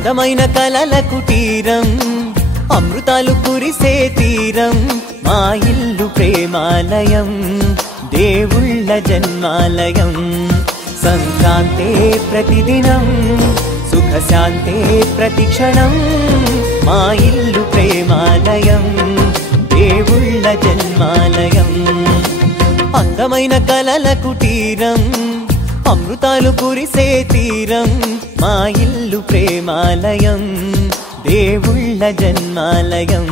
అందమైన కలల కుటీరం అమృతాలు కురిసే తీరం మా ఇల్లు ప్రేమాలయం దేవుళ్ళ జన్మాలయం సంక్రాంతే ప్రతిదినం సుఖశాంతే ప్రతిక్షణం మా ఇల్లు ప్రేమాలయం దేవుళ్ళ జన్మాలయం అందమైన కలల కుటీరం అమృతాలు కురిసే తీరం మా ఇల్లు ప్రేమాలయం దేవుళ్ళ జన్మాలయం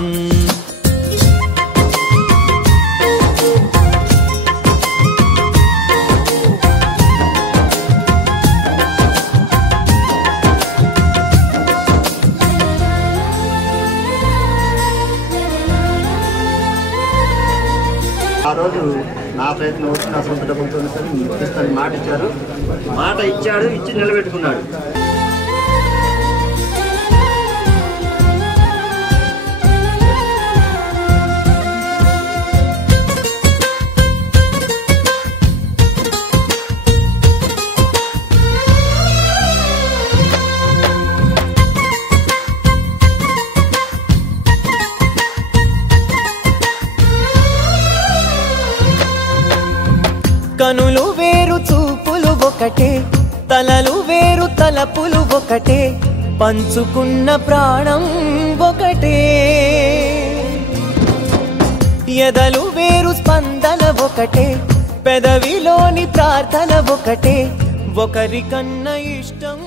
ఆ రోజు నా ప్రయత్నం వచ్చి నా సొంత డబ్బులతో సరే ఇస్తాను మాట ఇచ్చారు, మాట ఇచ్చాడు, ఇచ్చి నిలబెట్టుకున్నాడు. కనులు వేరు చూపులు ఒకటే తలలు వేరు తలపులు ఒకటే పంచుకున్న ప్రాణం ఒకటే ఎదలు వేరు స్పందన ఒకటే పెదవిలోని ప్రార్థన ఒకటే ఒకరికన్నా ఇష్టం